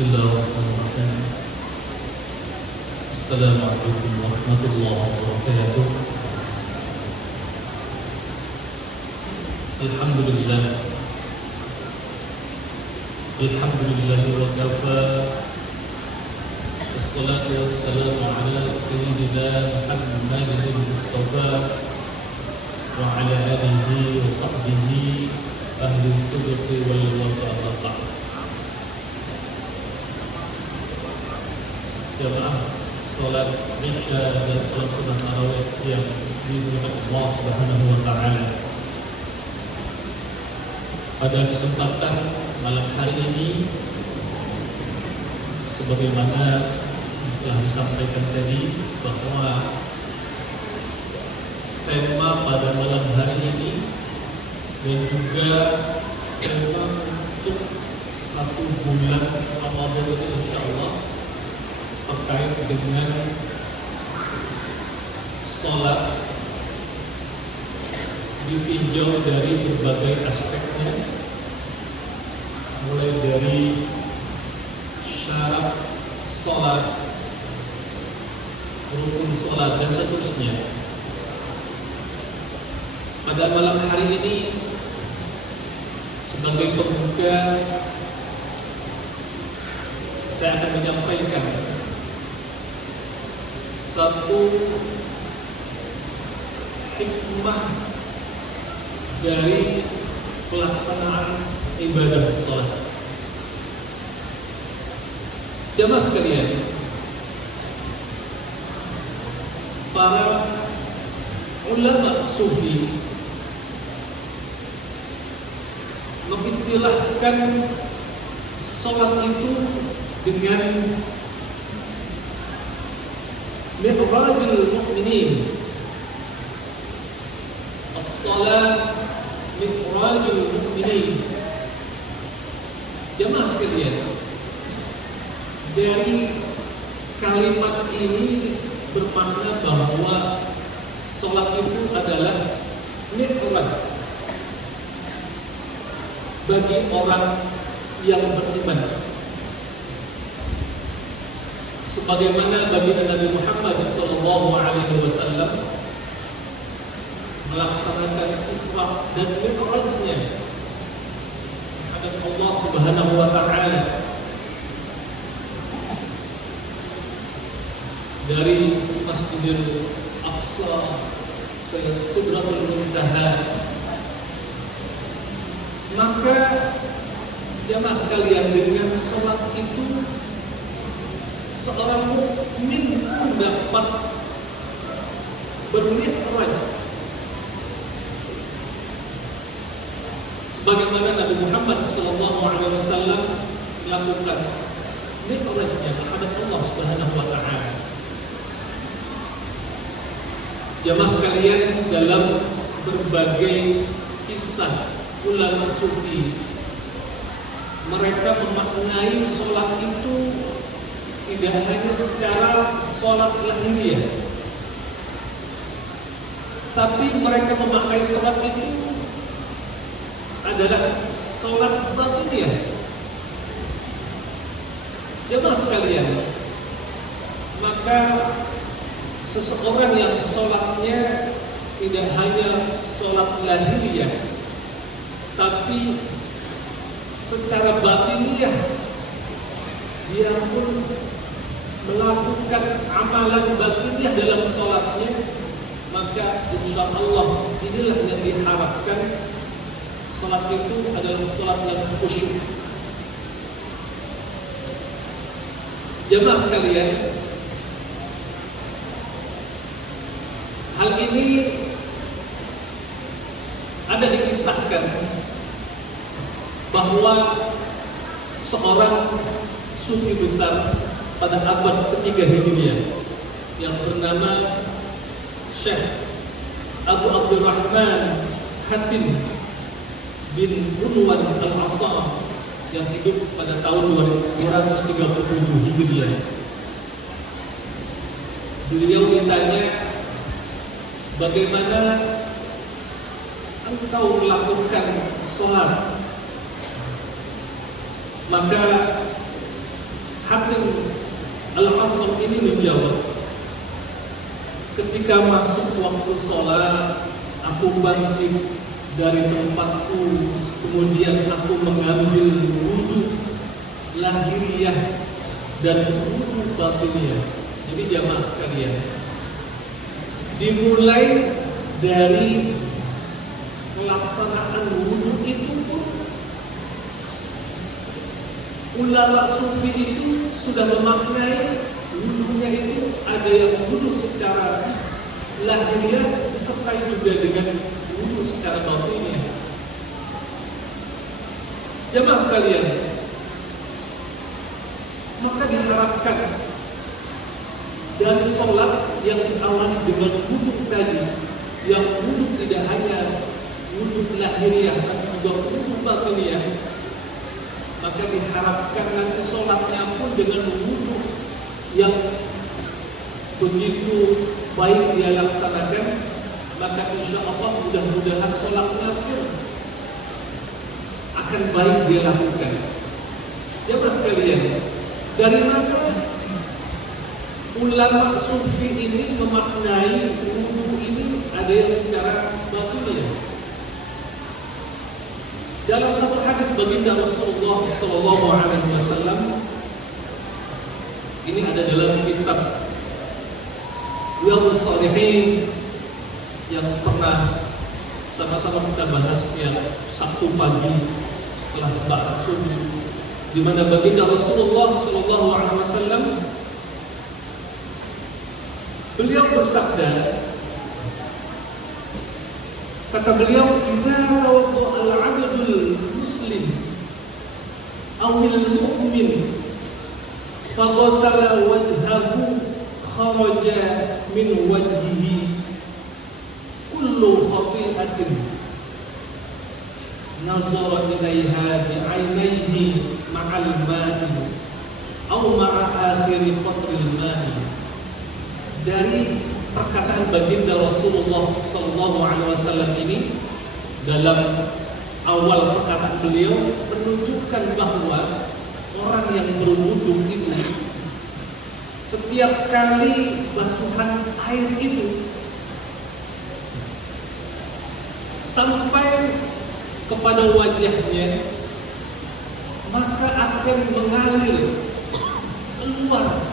Bismillahirrahmanirrahim. Assalamualaikum warahmatullahi wabarakatuh. Alhamdulillah. Alhamdulillahi wa kafa. Wassalatu wassalamu ala sayyidina Muhammadin Mustafa wa ala alihi wa sahbihi ahli sidqi wal wafa. Jamaah salat Isya dan salat sunnah tarawih yang dimuliakan Allah Subhanahu wa taala. Pada kesempatan malam hari ini, sebagaimana telah disampaikan tadi, bahwa tema pada malam hari ini dan juga tema untuk satu bulan Ramadan ini insyaallah terkait dengan salat ditinjau dari berbagai aspeknya, mulai dari syarat salat, rukun salat dan seterusnya. Pada malam hari ini sebagai pembuka saya akan menyampaikan satu hikmah dari pelaksanaan ibadah salat. Jamaah sekalian, para ulama sufi mengistilahkan salat itu dengan mi'rajul mu'minin. As-salat mi'rajul mu'minin. Jamaah sekalian, dari kalimat ini bermakna bahwa salat itu adalah mi'raj bagi orang yang beriman. Sebagaimana baginda Nabi Muhammad SAW melaksanakan Isra dan Mi'rajnya menghadap Allah Subhanahu wa taala dari Masjidil Aqsa ke Sidratul Muntaha, maka jamaah sekalian, dengan salat itu seorang mukmin dapat bermi'raj sebagaimana Nabi Muhammad SAW melakukan mi'rajnya terhadap Allah Subhanahu wa taala. Jamaah sekalian, dalam berbagai kisah ulama sufi, mereka memaknai sholat itu tidak hanya secara sholat lahiriah, tapi mereka memaknai sholat itu adalah sholat batiniah. Jamaah sekalian, maka seseorang yang sholatnya tidak hanya sholat lahiriah, tapi secara batiniah dia pun melakukan amalan batiniah dalam sholatnya, maka insya Allah inilah yang diharapkan. Sholat itu adalah sholat yang khusyuk. Jamaah sekalian, hal ini ada dikisahkan bahwa seorang sufi besar pada abad ketiga Hijriah yang bernama Syekh Abu Abdurrahman Hatim bin Unwan al-Asam yang hidup pada tahun 237 Hijriah. Beliau ditanya, bagaimana engkau melakukan sholat? Maka Hatim Al-Asr ini menjawab, ketika masuk waktu sholat, aku bangkit dari tempatku, kemudian aku mengambil wudhu lahiriah dan wudhu batiniah. Jadi jamaah sekalian, dimulai dari pelaksanaan wudhu itu pun ulama sufi itu sudah memaknai wudhunya itu ada yang wudhu secara lahiriah disertai juga dengan wudhu secara batiniah. Jamaah sekalian, maka diharapkan dari sholat yang diawali dengan wudhu tadi, yang wudhu tidak hanya wudhu lahiriah tapi juga wudhu batiniah, maka diharapkan nanti sholatnya pun dengan wudhu yang begitu baik dia laksanakan, maka insya Allah mudah-mudahan sholatnya pun akan baik dia lakukan. Jamaah sekalian, dari mana ulama sufi ini memaknai wudhu ini ada yang secara batiniah? Dalam satu hadis baginda Rasulullah SAW, ini ada dalam kitab Riyadhus Shalihin yang pernah sama-sama kita bahas tiap Sabtu pagi setelah ba'at subuh, di mana baginda Rasulullah SAW beliau bersabda, kata beliau, "Idza tawadda'a al-'abdul muslim awil mu'min faghasala wajhahu kharaja min wajhihi kullu khati'atin nazara ilaiha bi'ainaihi ma'al ma'i aw ma'a akhiri qatril ma'i." Dari perkataan baginda Rasulullah SAW ini, dalam awal perkataan beliau menunjukkan bahwa orang yang berwudu itu setiap kali basuhan air itu sampai kepada wajahnya, maka akan mengalir keluar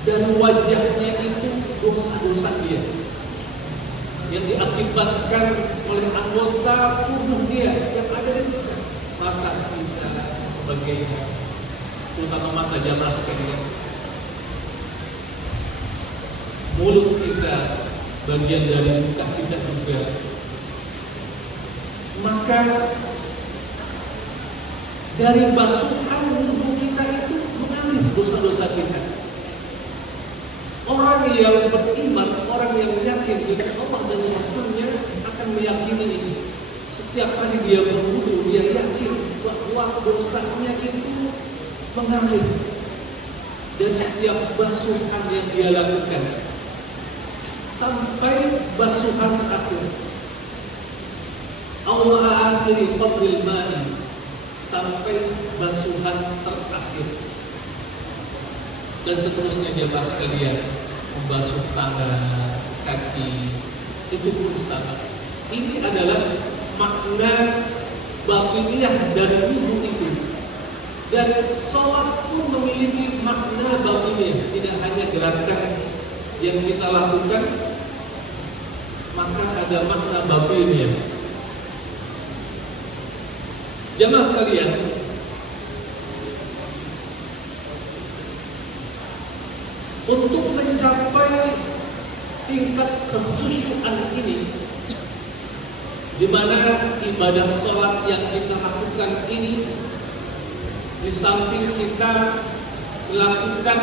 dari wajahnya itu dosa-dosa dia yang diakibatkan oleh anggota tubuh dia yang ada di mata kita dan sebagainya, terutama mata jamaah sekalian, mulut kita, bagian dari muka kita juga. Maka dari basuhan wudhu kita itu mengalir dosa-dosa kita. Orang yang beriman, orang yang yakin dengan Allah dan Rasul-Nya akan meyakini ini. Setiap kali dia berwudu, dia yakin bahwa dosanya itu mengalir dari setiap basuhan yang dia lakukan sampai basuhan terakhir. Allah akhiri qatril ma'i, sampai basuhan terakhir. Dan seterusnya jemaah sekalian, membasuh tangan, kaki, itu pun sama. Ini adalah makna batiniah dari wudhu itu. Dan sholat pun memiliki makna batiniah, tidak hanya gerakan yang kita lakukan, maka ada makna batiniah. Jemaah sekalian, untuk mencapai tingkat kekhusyuan ini, di mana ibadah sholat yang kita lakukan ini, di samping kita melakukan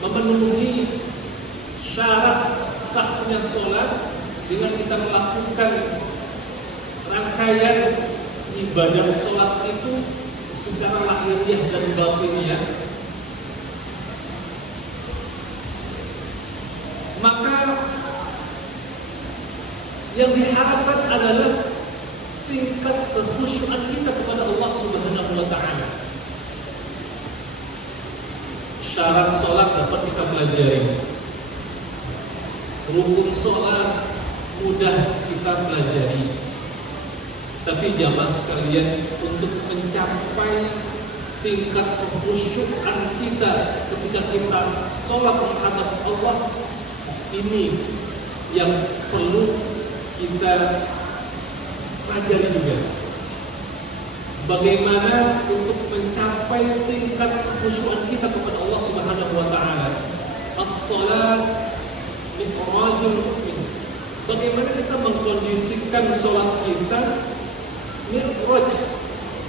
memenuhi syarat sahnya sholat dengan kita melakukan rangkaian ibadah sholat itu secara lahiriah dan batiniah, maka yang diharapkan adalah tingkat kekhusyuan kita kepada Allah Subhanahu wa Ta'ala. syarat sholat dapat kita pelajari, rukun sholat mudah kita pelajari. Tapi jamaah sekalian, untuk mencapai tingkat kekhusyukan kita ketika kita sholat menghadap Allah, ini yang perlu kita pelajari juga. Bagaimana untuk mencapai tingkat kekhusyukan kita kepada Allah Subhanahu wa taala. As-shalat mi'rajul mu'min. Bagaimana kita mengkondisikan salat kita mi'raj,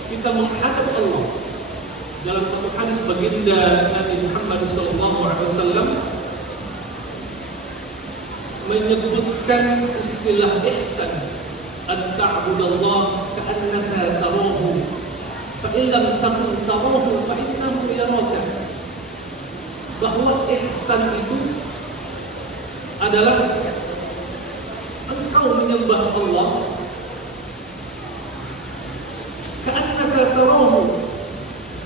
kita menghadap Allah. Dalam satu hadis baginda Nabi Muhammad SAW menyebutkan istilah ihsan, an ta'budallah ka'annaka tarahu fa in lam takun tarahu fa innahu yaraka. Bahwa ihsan itu adalah engkau menyembah Allah ka'annaka tarahu,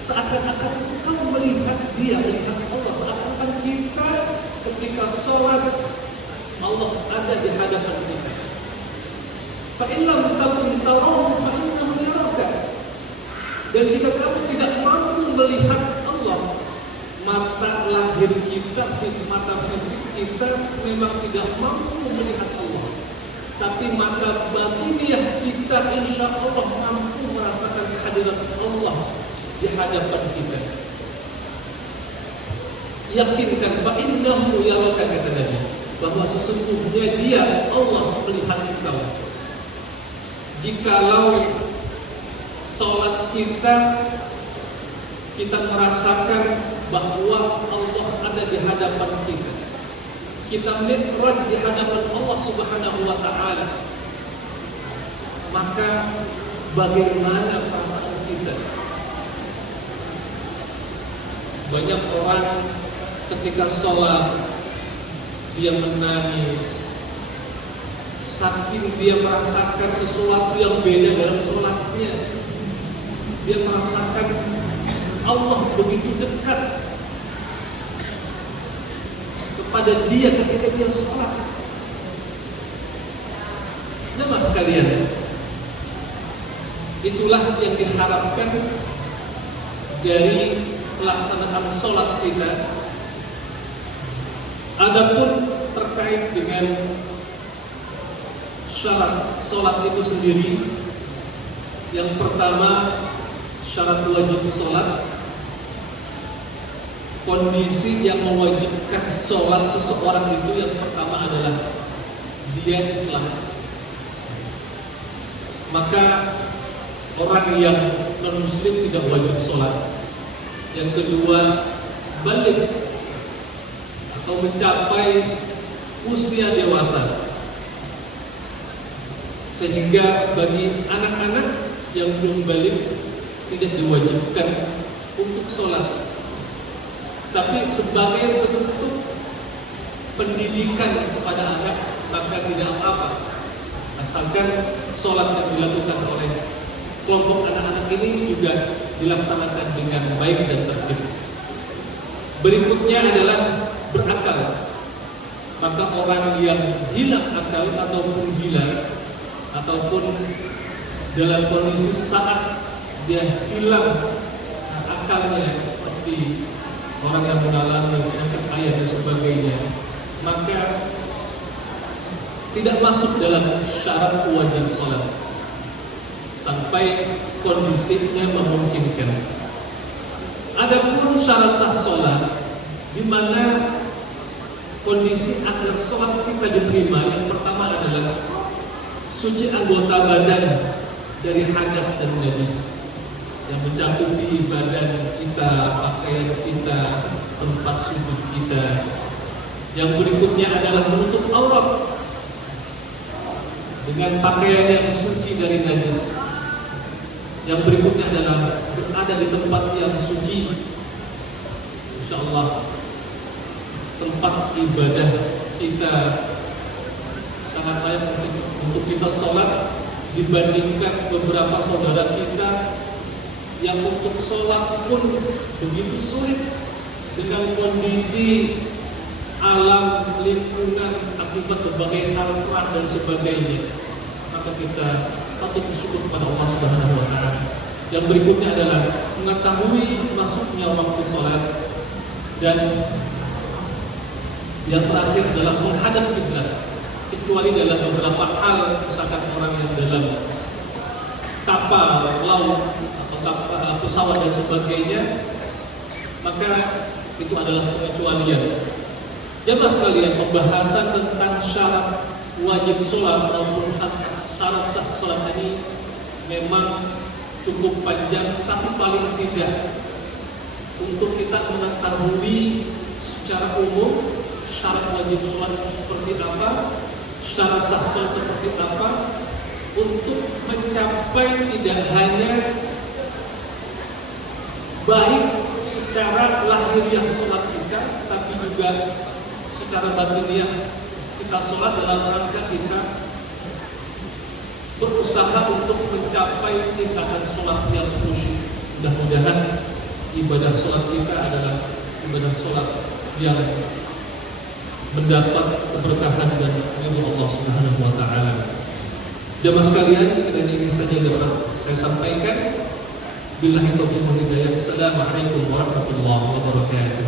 seakan-akan engkau melihat Dia, melihat Allah. Seakan-akan kita ketika sholat Allah ada di hadapan kita. Fa in lam takun tarahu fa innahu yaraka. Dan jika kamu tidak mampu melihat Allah, mata lahir kita, mata fisik kita memang tidak mampu melihat Allah, tapi mata batiniah kita insya Allah mampu merasakan kehadiran Allah di hadapan kita. Yakinkan, fa innahu yaraka, kata Nabi, bahwa sesungguhnya Dia, Allah, melihat engkau. Jikalau sholat kita merasakan bahwa Allah ada di hadapan kita, kita mi'raj di hadapan Allah Subhanahu wa taala, maka bagaimana perasaan kita? Banyak orang ketika sholat dia menangis, saking dia merasakan sesuatu yang beda dalam sholatnya. Dia merasakan Allah begitu dekat kepada dia ketika dia sholat. Jemaah sekalian, itulah yang diharapkan dari pelaksanaan sholat kita. Adapun terkait dengan syarat sholat itu sendiri, yang pertama syarat wajib sholat, kondisi yang mewajibkan sholat seseorang itu yang pertama adalah dia Islam. Maka orang yang non-muslim tidak wajib sholat. Yang kedua, balik atau mencapai usia dewasa, sehingga bagi anak-anak yang belum balik tidak diwajibkan untuk sholat. Tapi sebagai bentuk pendidikan kepada anak, maka tidak apa-apa, asalkan sholat yang dilakukan oleh kelompok anak-anak ini juga dilaksanakan dengan baik dan tertib. Berikutnya adalah berakal. Maka orang yang hilang akal ataupun gila, ataupun dalam kondisi saat dia hilang akalnya, seperti orang yang mengalami penyakit ayah dan sebagainya, maka tidak masuk dalam syarat wajib sholat sampai kondisinya memungkinkan. Adapun syarat sah sholat, di mana kondisi agar sholat kita diterima, yang pertama adalah suci anggota badan dari hadas dan najis yang mencakupi badan kita, pakaian kita, tempat sujud kita. Yang berikutnya adalah menutup aurat dengan pakaian yang suci dari najis. Yang berikutnya adalah berada di tempat yang suci. Insyaallah tempat ibadah kita sangat layak untuk kita sholat, dibandingkan beberapa saudara kita yang untuk sholat pun begitu sulit dengan kondisi alam, lingkungan, akibat berbagai hal perang dan sebagainya, maka kita patut bersyukur kepada Allah Subhanahu wa Ta'ala. Yang berikutnya adalah mengetahui masuknya waktu sholat, dan yang terakhir adalah menghadap kiblat, kecuali dalam beberapa hal, misalkan orang yang dalam kapal laut atau kapal, pesawat dan sebagainya, maka itu adalah pengecualian. Jemaah sekalian, pembahasan tentang syarat wajib sholat maupun syarat sah sholat ini memang cukup panjang, tapi paling tidak untuk kita mengetahui secara umum syarat wajib sholat seperti apa, syarat sah sholat seperti apa, untuk mencapai tidak hanya baik secara lahiriah sholat kita, tapi juga secara batiniah kita sholat dalam rangka kita berusaha untuk mencapai tingkatan sholat yang khusyuk. Mudah-mudahan ibadah sholat kita adalah ibadah sholat yang mendapat keberkahan dan ridho Allah Subhanahu wa Ta'ala. Jamaah sekalian, kiranya ini saja yang dapat saya sampaikan. Billahi taufiq wal hidayah. Assalamualaikum warahmatullahi wabarakatuh.